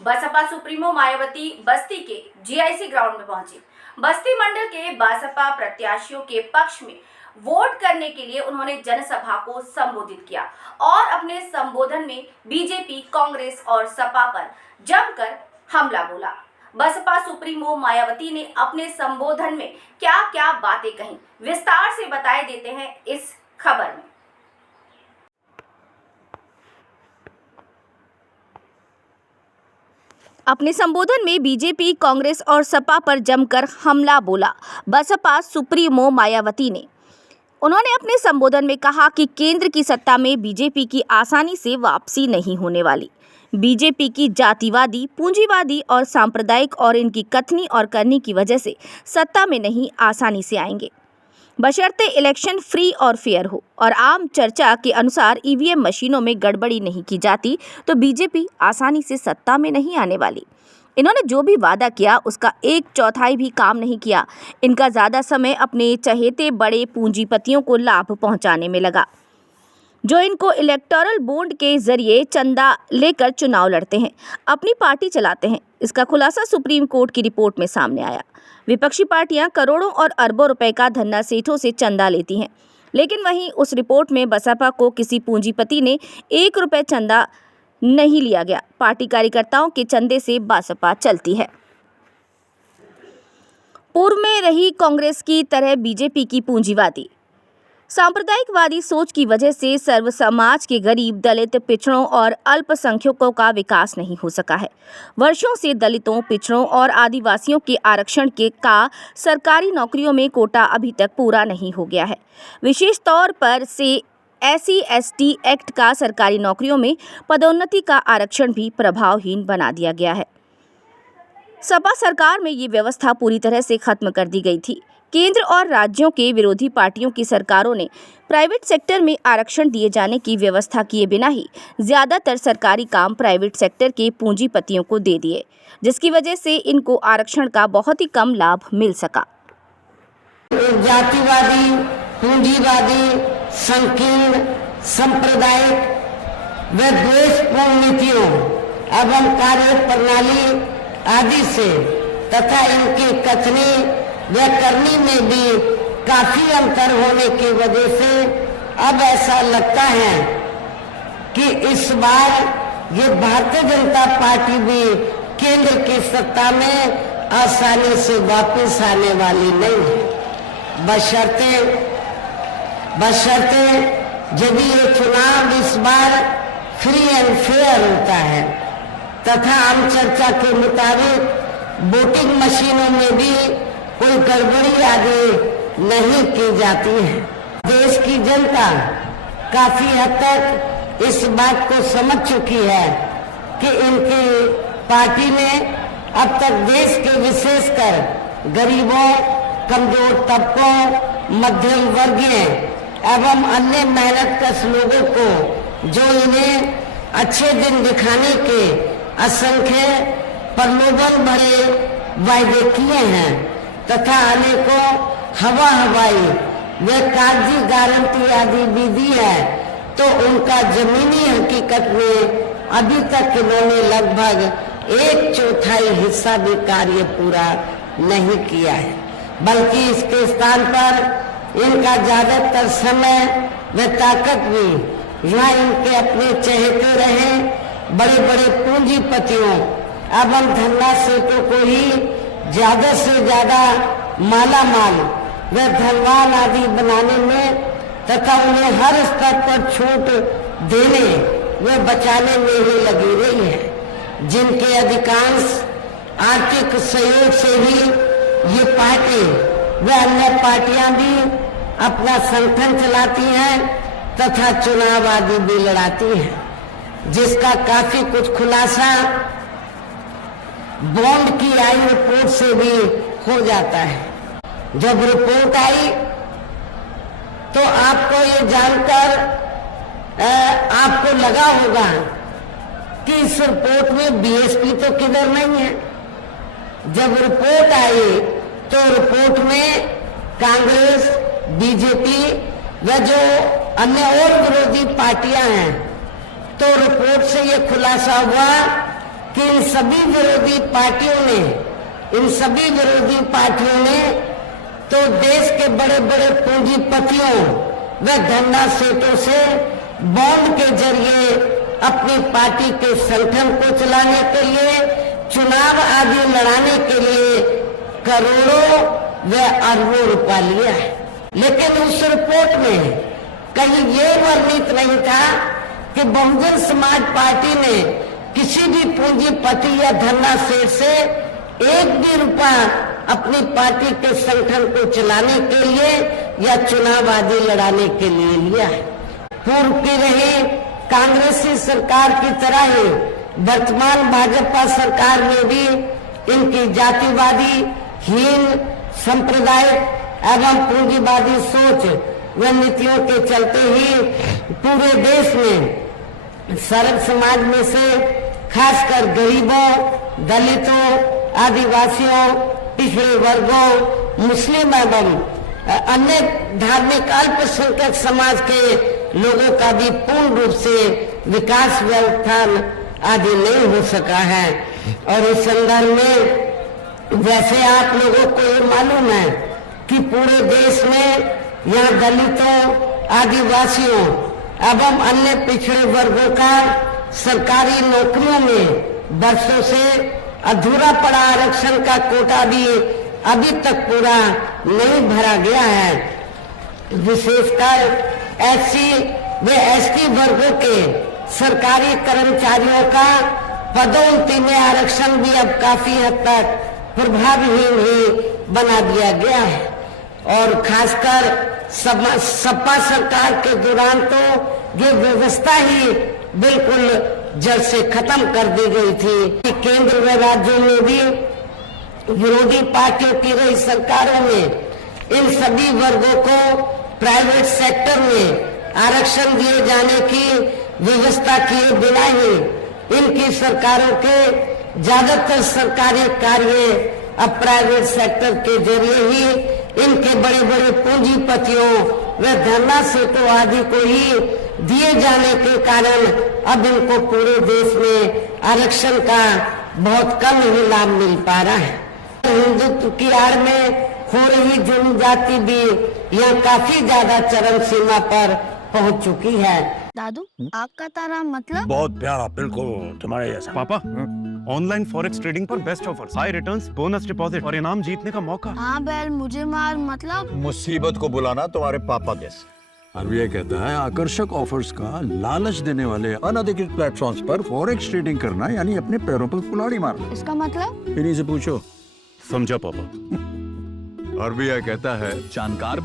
Baspa supremo Mayawati बस्ती के GIC ground में पहुंची। बस्ती मंडल के बसपा प्रत्याशियों के पक्ष में वोट करने के लिए उन्होंने जनसभा को संबोधित किया और अपने संबोधन में बीजेपी, कांग्रेस और सपा पर जमकर हमला बोला। बसपा सुप्रीमो मायावती ने अपने संबोधन में क्या क्या बातें कहीं, विस्तार से बताए देते हैं इस खबर में। अपने संबोधन में बीजेपी, कांग्रेस और सपा पर जमकर हमला बोला बसपा सुप्रीमो मायावती ने। उन्होंने अपने संबोधन में कहा कि केंद्र की सत्ता में बीजेपी की आसानी से वापसी नहीं होने वाली। बीजेपी की जातिवादी, पूंजीवादी और सांप्रदायिक और इनकी कथनी और करनी की वजह से सत्ता में नहीं आसानी से आएंगे, बशर्ते इलेक्शन फ्री और फेयर हो और आम चर्चा के अनुसार ईवीएम मशीनों में गड़बड़ी नहीं की जाती तो बीजेपी आसानी से सत्ता में नहीं आने वाली। इन्होंने जो भी वादा किया उसका 1/4 भी काम नहीं किया। इनका ज़्यादा समय अपने चहेते बड़े पूंजीपतियों को लाभ पहुंचाने में लगा, जो इनको इलेक्टोरल बॉन्ड के जरिए चंदा लेकर चुनाव लड़ते हैं, अपनी पार्टी चलाते हैं। इसका खुलासा सुप्रीम कोर्ट की रिपोर्ट में सामने आया। विपक्षी पार्टियां करोड़ों और अरबों रुपए का धन्ना सेठों से चंदा लेती हैं, लेकिन वहीं उस रिपोर्ट में बसपा को किसी पूंजीपति ने 1 रुपए चंदा नहीं लिया गया। पार्टी कार्यकर्ताओं के चंदे से बसपा चलती है। पूर्व में रही कांग्रेस की तरह बीजेपी की पूंजीवादी, सांप्रदायिकवादी सोच की वजह से सर्व समाज के गरीब, दलित, पिछड़ों और अल्पसंख्यकों का विकास नहीं हो सका है। वर्षों से दलितों, पिछड़ों और आदिवासियों के आरक्षण का सरकारी नौकरियों में कोटा अभी तक पूरा नहीं हो गया है। विशेष तौर पर से SC/ST एक्ट का सरकारी नौकरियों में पदोन्नति का आरक्षण भी प्रभावहीन बना दिया गया है। सपा सरकार में ये व्यवस्था पूरी तरह से खत्म कर दी गई थी। केंद्र और राज्यों के विरोधी पार्टियों की सरकारों ने प्राइवेट सेक्टर में आरक्षण दिए जाने की व्यवस्था किए बिना ही ज्यादातर सरकारी काम प्राइवेट सेक्टर के पूंजीपतियों को दे दिए, जिसकी वजह से इनको आरक्षण का बहुत ही कम लाभ मिल सका। जातिवादी, पूंजीवादी, संकीर्ण, सांप्रदायिक व द्वेषपूर्ण नीतियों एवं कार्य प्रणाली आदि से तथा इनकी कथनी व करनी में भी काफी अंतर होने की वजह से अब ऐसा लगता है कि इस बार ये भारतीय जनता पार्टी भी केंद्र की सत्ता में आसानी से वापस आने वाली नहीं है, बशर्ते यदि ये चुनाव इस बार फ्री एंड फेयर होता है तथा आम चर्चा के मुताबिक वोटिंग मशीनों में भी कोई गड़बड़ी आदि नहीं की जाती है। देश की जनता काफी हद तक इस बात को समझ चुकी है कि इनकी पार्टी ने अब तक देश के विशेषकर गरीबों, कमजोर तबकों, मध्यम वर्गीय एवं अन्य मेहनतकश लोगों को जो इन्हें अच्छे दिन दिखाने के असंख्य प्रलोभन भरे वायदे किए हैं तथा अनेकों हवाई व कागजी गारंटी आदि भी दी है, तो उनका जमीनी हकीकत में अभी तक इन्होंने लगभग 1/4 हिस्सा भी कार्य पूरा नहीं किया है, बल्कि इसके स्थान पर इनका ज्यादातर समय व ताकत भी यहाँ इनके अपने चहेते रहे बड़े बड़े पूंजीपतियों एवं धन्ना सेठों को ही ज्यादा से ज्यादा माला माल व धनवान आदि बनाने में तथा उन्हें हर स्तर पर छूट देने व बचाने में ही लगी रही है, जिनके अधिकांश आर्थिक सहयोग से ही ये पार्टी व अन्य पार्टियां भी अपना संगठन चलाती हैं तथा चुनाव आदि भी लड़ाती हैं, जिसका काफी कुछ खुलासा बॉन्ड की आई रिपोर्ट से भी हो जाता है। जब रिपोर्ट आई तो आपको ये जानकर आपको लगा होगा कि इस रिपोर्ट में बीएसपी तो किधर नहीं है। जब रिपोर्ट आई तो रिपोर्ट में कांग्रेस, बीजेपी व जो अन्य और विरोधी पार्टियां हैं, तो रिपोर्ट से ये खुलासा हुआ कि इन सभी विरोधी पार्टियों ने तो देश के बड़े बड़े पूंजीपतियों व धंधा सेठों से बॉन्ड के जरिए अपनी पार्टी के संगठन को चलाने के लिए, चुनाव आदि लड़ाने के लिए करोड़ों व अरबों रुपया लिया है। लेकिन उस रिपोर्ट में कहीं ये वर्णित नहीं था कि बहुजन समाज पार्टी ने किसी भी पूंजीपति या धंधा सेठ से एक भी रुपया अपनी पार्टी के संगठन को चलाने के लिए या चुनाव आदि लड़ाने के लिए लिया है। पूर्व की रही कांग्रेसी सरकार की तरह ही वर्तमान भाजपा सरकार में भी इनकी जातिवादी, हीन, सांप्रदायिक एवं पूंजीवादी सोच व नीतियों के चलते ही पूरे देश में सर्व समाज में से खासकर गरीबों, दलितों, आदिवासियों, पिछड़े वर्गों, मुस्लिम एवं अन्य धार्मिक अल्पसंख्यक समाज के लोगों का भी पूर्ण रूप से विकास व उत्थान आदि नहीं हो सका है। और इस संदर्भ में वैसे आप लोगों को ये मालूम है कि पूरे देश में यहाँ दलितों, आदिवासियों एवं अन्य पिछड़े वर्गों का सरकारी नौकरियों में वर्षों से अधूरा पड़ा आरक्षण का कोटा भी अभी तक पूरा नहीं भरा गया है। विशेषकर SC व ST वर्गों के सरकारी कर्मचारियों का पदोन्नति में आरक्षण भी अब काफी हद तक प्रभावहीन ही बना दिया गया है। और खासकर सपा सरकार के दौरान तो ये व्यवस्था ही बिल्कुल जड़ से खत्म कर दी गई थी कि केंद्र व राज्यों में भी विरोधी पार्टियों की रही सरकारों में इन सभी वर्गों को प्राइवेट सेक्टर में आरक्षण दिए जाने की व्यवस्था किए बिना ही इनकी सरकारों के ज्यादातर सरकारी कार्य अब प्राइवेट सेक्टर के जरिए ही इनके बड़े बड़े पूंजीपतियों व धंधा सेठों आदि को ही दिए जाने के कारण अब इनको पूरे देश में आरक्षण का बहुत कम ही लाभ मिल पा रहा है। हिंदुत्व की आड़ में हो रही जुर्म जाति भी यहाँ काफी ज्यादा चरम सीमा पर पहुँच चुकी है। दादू, आग का तारा मतलब? बहुत प्यारा, बिल्कुल तुम्हारे जैसा। पापा, ऑनलाइन फॉरेक्स ट्रेडिंग पर best offers, high returns, bonus deposit और इनाम जीतने का मौका। हाँ बैल, मुझे मार मतलब? मुसीबत को बुलाना तुम्हारे पापा जैसे। आरबीआई कहता है आकर्षक ऑफर्स का लालच देने वाले अनधिकृत प्लेटफॉर्म्स पर फॉरेक्स ट्रेडिंग करना यानी अपने पैरों पर कुल्हाड़ी मारना। इसका मतलब? इन्हीं से पूछो। समझा पापा। आरबीआई कहता है जानकार